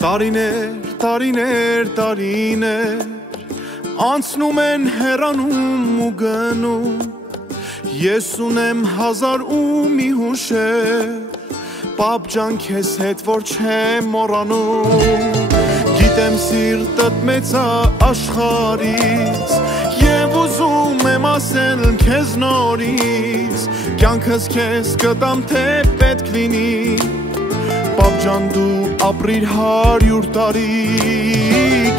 Տարիներ անցնում են հեռանում ու գնում Ես ունեմ հազար ու մի հուշեր Պապ ջան քեզ հետ որ չեմ մոռանում Գիտեմ սիրտդ մեծ է աշխարհից Եվ ուզում եմ ասել քեզ նորից Կյանքս քեզ կտամ թե պետք լինի Պապ ջան դու ապրիր 100 տարի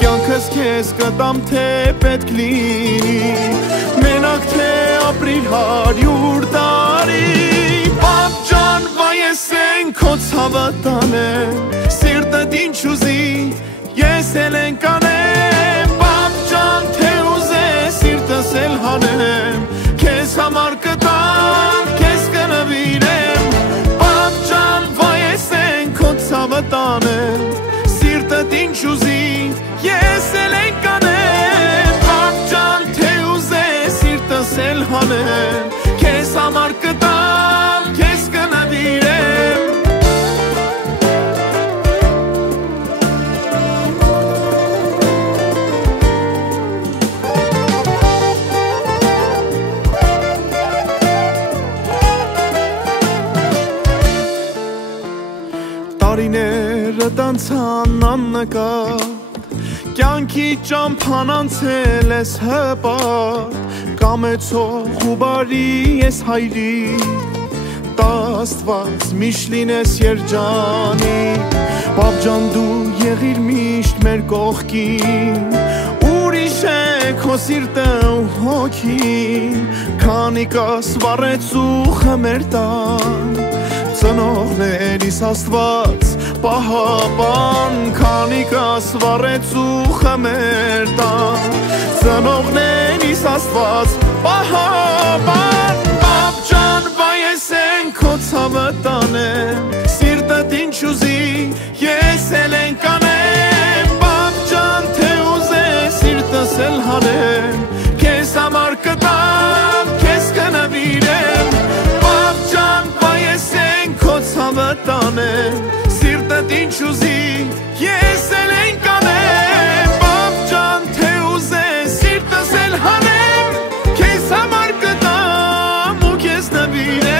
Կյանքս քեզ կտամ թե պետք լինի Մենակ թե ապրիր 100 տարի Պապ ջան վայես են քո ցավը տանեմ Սիրտդ ինչ ուզի ես էլ են կանեմ Պապ ջան թե ուզես սիրտս էլ հանեմ Քեզ համար կտամ քեզ կնվիրեմ Պապ ջան վայես են քո ցավը տանեմ Սիրտդ ինչ ուզի ես էլ են կանեմ Պապ ջան թե ուզես սիրտս էլ հանեմ Քեզ համար կտամ քեզ կնվիրեմ Տարիները տանցան աննկատ Կյանքի ճամփան անցել ես հպարտ Կամեցող ու բարի ես հայրի Տաստված միշտ լինես երջանի Պապ ջան դու եղիր միշտ մեր կողքին Ուրիշ է քո սիրտը ու հոգին Քանի կաս վառեց ու խմեր տան Ծնողներիս Աստված պահապան Քանի կաս վառեց ու խմեր տան Ծնողներիս Աստված պահապան Պապ ջան վայես են քո ցավը տանեմ Սիրտդ ինչ ուզի ես էլ են կանեմ Պապ ջան թե ուզես սիրտս էլ հանեմ Քեզ համար կտամ քեզ կնվիրեմ Պապ ջան վայես են քո ցավը տանեմ Սիրտդ ինչ ուզի ես էլ են կանեմ Պապ ջան թե ուզես սիրտս էլ հանեմ Քեզ համար կտամ ու քեզ նվիրեմ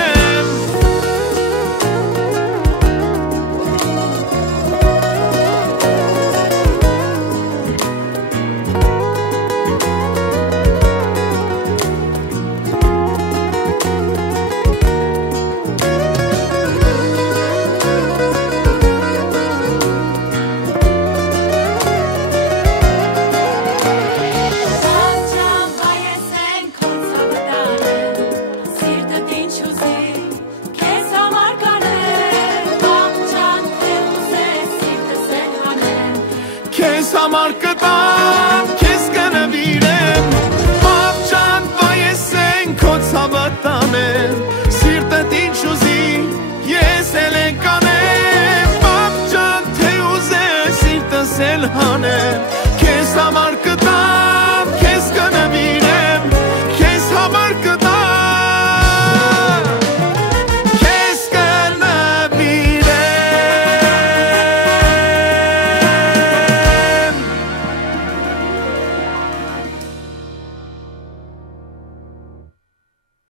Քեզ համար կտամ